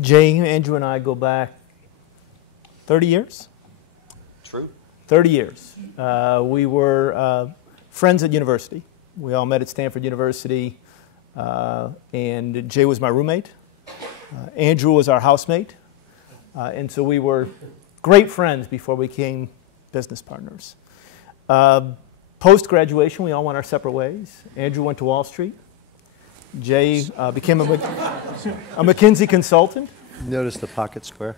Jay, Andrew, and I go back 30 years? True. 30 years. We were friends at university. We all met at Stanford University, and Jay was my roommate. Andrew was our housemate, and so we were great friends before we became business partners. Post-graduation, we all went our separate ways. Andrew went to Wall Street. Jay became a McKinsey consultant. Notice the pocket square.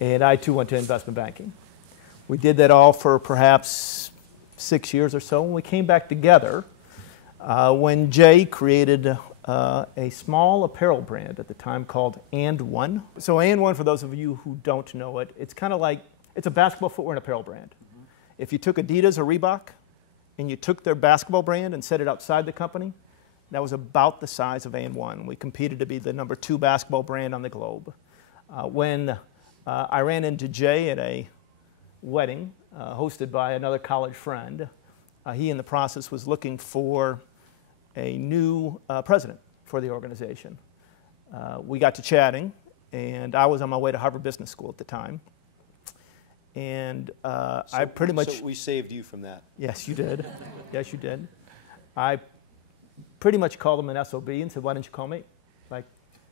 And I, too, went to investment banking. We did that all for perhaps 6 years or so. When we came back together, when Jay created a small apparel brand at the time called And One. So And One, for those of you who don't know it, it's kind of like, it's a basketball footwear and apparel brand. Mm-hmm. If you took Adidas or Reebok and you took their basketball brand and set it outside the company, that was about the size of And One. We competed to be the #2 basketball brand on the globe. When I ran into Jay at a wedding hosted by another college friend, he in the process was looking for a new president for the organization. We got to chatting, and I was on my way to Harvard Business School at the time. And I pretty much... So we saved you from that. Yes, you did. Yes, you did. I pretty much called him an SOB and said, why didn't you call me? Like,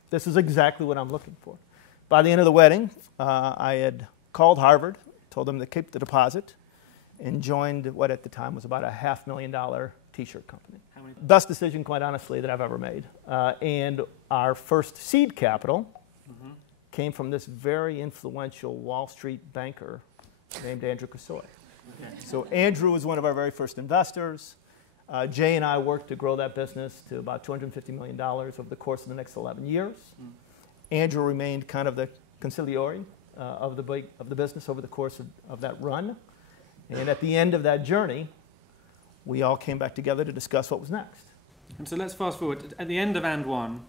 this is exactly what I'm looking for. By the end of the wedding, I had called Harvard, told them to keep the deposit, and joined what at the time was about a $500,000 t-shirt company. Best decision, quite honestly, that I've ever made. And our first seed capital came from this very influential Wall Street banker named Andrew Kassoy. Okay. So Andrew was one of our very first investors. Jay and I worked to grow that business to about $250 million over the course of the next 11 years. Andrew remained kind of the consigliere of the business over the course of that run. And at the end of that journey, we all came back together to discuss what was next. And so let's fast forward. At the end of And One,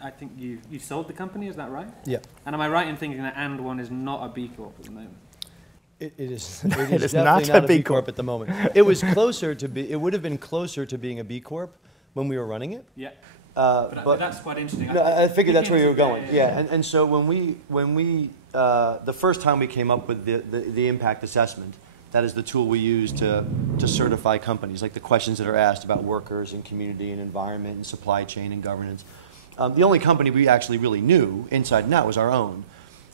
I think you sold the company, is that right? Yeah. And am I right in thinking that And One is not a B Corp at the moment? It is definitely not a B Corp at the moment. It was closer to be. It would have been closer to being a B Corp when we were running it. Yeah. But that's quite interesting. No, I figured that's where you were going. Yeah. And so when we the first time we came up with the impact assessment, that is the tool we use to certify companies, like the questions that are asked about workers and community and environment and supply chain and governance. The only company we actually really knew inside and out was our own.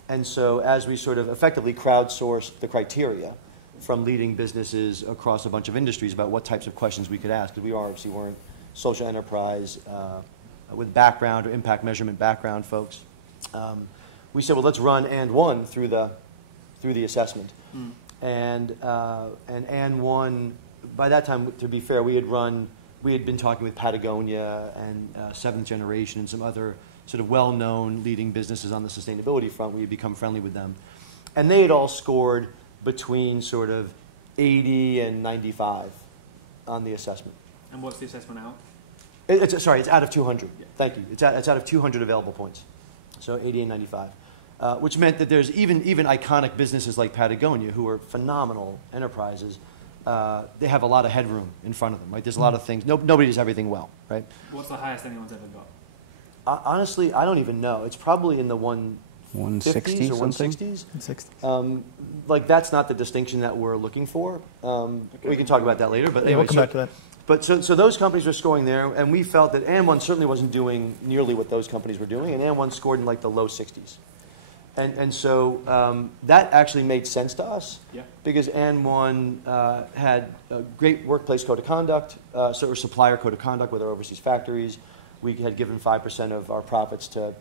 And so as we sort of effectively crowdsourced the criteria from leading businesses across a bunch of industries about what types of questions we could ask, because we obviously weren't social enterprise with background or impact measurement background folks, we said, well, let's run And One through the assessment. And And One, by that time, to be fair, we had been talking with Patagonia and Seventh Generation and some other sort of well-known leading businesses on the sustainability front. We had become friendly with them. And they had all scored between sort of 80 and 95 on the assessment. And what's the assessment out? It's out of 200. Yeah. Thank you. It's out of 200 available points. So 80 and 95. Which meant that there's even iconic businesses like Patagonia, who are phenomenal enterprises, they have a lot of headroom in front of them, right? There's a lot of things. Nobody does everything well, right? What's the highest anyone's ever got? Honestly, I don't even know. It's probably in the 160s or 160s. 160s. Like, that's not the distinction that we're looking for. We can talk about that later. But anyway, we'll come back to that. But so those companies were scoring there, and we felt that And One certainly wasn't doing nearly what those companies were doing, and And One scored in like the low 60s. And so that actually made sense to us, because And One had a great workplace code of conduct, sort of supplier code of conduct with our overseas factories. We had given 5% of our profits to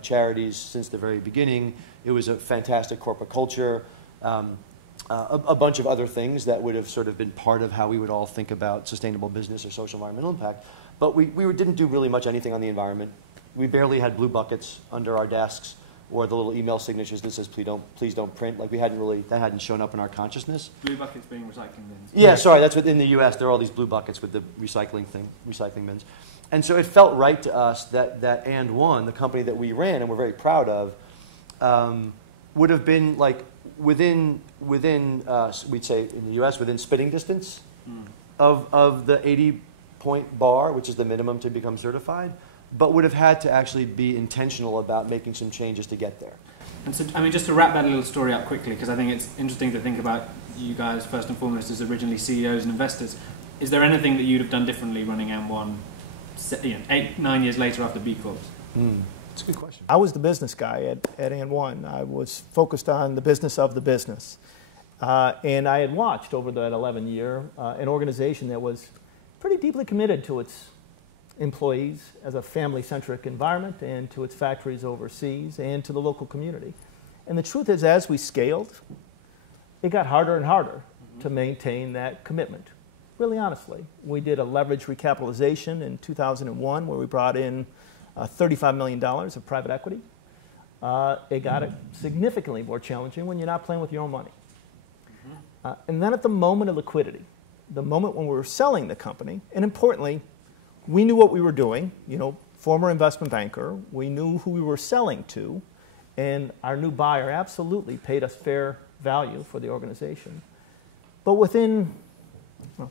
charities since the very beginning. It was a fantastic corporate culture, a bunch of other things that would have sort of been part of how we would all think about sustainable business or social environmental impact. But we didn't do really much anything on the environment. We barely had blue buckets under our desks, or the little email signatures that says please don't print. Like, that hadn't shown up in our consciousness. Blue buckets being recycling bins. Yeah, sorry, that's what in the US there are all these blue buckets with the recycling bins. And so it felt right to us that And One, the company that we ran and we're very proud of, would have been like within we'd say in the US within spitting distance of the 80-point bar, which is the minimum to become certified. but would have had to actually be intentional about making some changes to get there. And so, I mean, just to wrap that little story up quickly, because I think it's interesting to think about you guys, first and foremost, as originally CEOs and investors. Is there anything that you'd have done differently running M1 8, 9 years later after BCorp? That's a good question. I was the business guy at N1. I was focused on the business of the business. And I had watched over that 11-year an organization that was pretty deeply committed to its employees as a family-centric environment and to its factories overseas and to the local community. And the truth is, as we scaled, it got harder and harder to maintain that commitment. Really honestly, we did a leverage recapitalization in 2001 where we brought in $35 million of private equity. It got it significantly more challenging when you're not playing with your own money. And then at the moment of liquidity, the moment when we were selling the company, and importantly, we knew what we were doing, former investment banker, we knew who we were selling to, and our new buyer absolutely paid us fair value for the organization. But within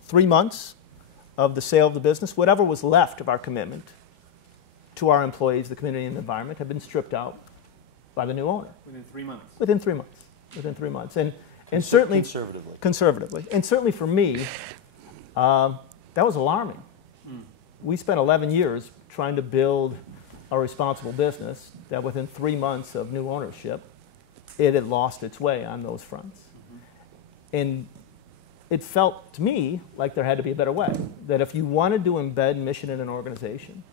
3 months of the sale of the business, whatever was left of our commitment to our employees, the community, and the environment had been stripped out by the new owner. Within 3 months? Within 3 months. Within 3 months. And certainly... Conservatively. And certainly for me, that was alarming. We spent 11 years trying to build a responsible business that within 3 months of new ownership, it had lost its way on those fronts. And it felt to me like there had to be a better way, that if you wanted to embed mission in an organization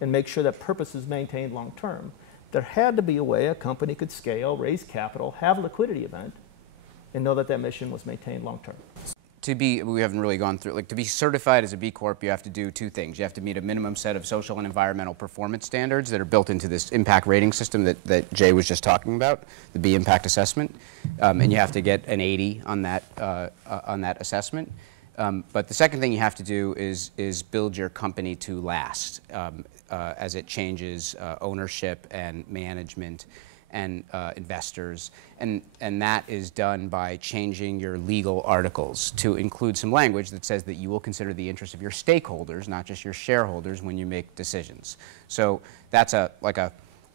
and make sure that purpose is maintained long term, there had to be a way a company could scale, raise capital, have a liquidity event, and know that that mission was maintained long term. We haven't really gone through, to be certified as a B Corp, you have to do two things. You have to meet a minimum set of social and environmental performance standards that are built into this impact rating system that Jay was just talking about, the B impact assessment, and you have to get an 80 on that assessment. But the second thing you have to do is build your company to last as it changes ownership and management and investors, and that is done by changing your legal articles to include some language that says that you will consider the interests of your stakeholders, not just your shareholders, when you make decisions. So that's a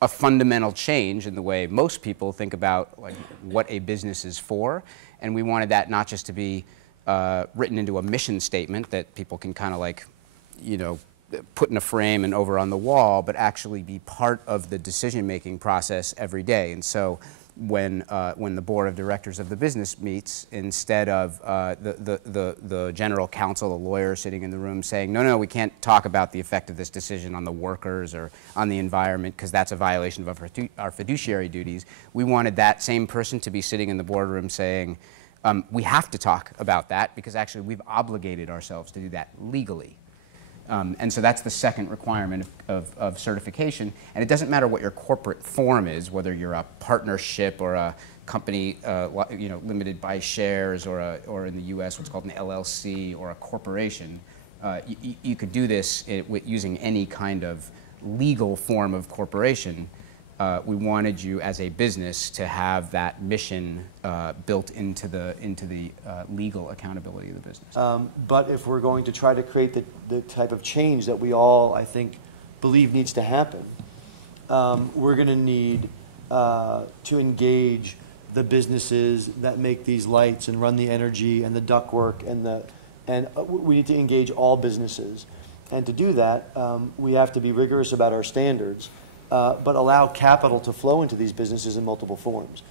fundamental change in the way most people think about what a business is for, and we wanted that not just to be written into a mission statement that people can kind of put in a frame and over on the wall, but actually be part of the decision-making process every day. And so when the board of directors of the business meets, instead of the general counsel, the lawyer sitting in the room saying, no, we can't talk about the effect of this decision on the workers or on the environment because that's a violation of our fiduciary duties, we wanted that same person to be sitting in the boardroom saying, we have to talk about that because actually we've obligated ourselves to do that legally. And so that's the second requirement of certification. And it doesn't matter what your corporate form is, whether you're a partnership or a company limited by shares or in the US what's called an LLC or a corporation. You could do this using any kind of legal form of corporation. We wanted you as a business to have that mission built into the legal accountability of the business. But if we're going to try to create the type of change that we all, I think, believe needs to happen, we're going to need to engage the businesses that make these lights and run the energy and the ductwork and we need to engage all businesses. And to do that, we have to be rigorous about our standards. But allow capital to flow into these businesses in multiple forms.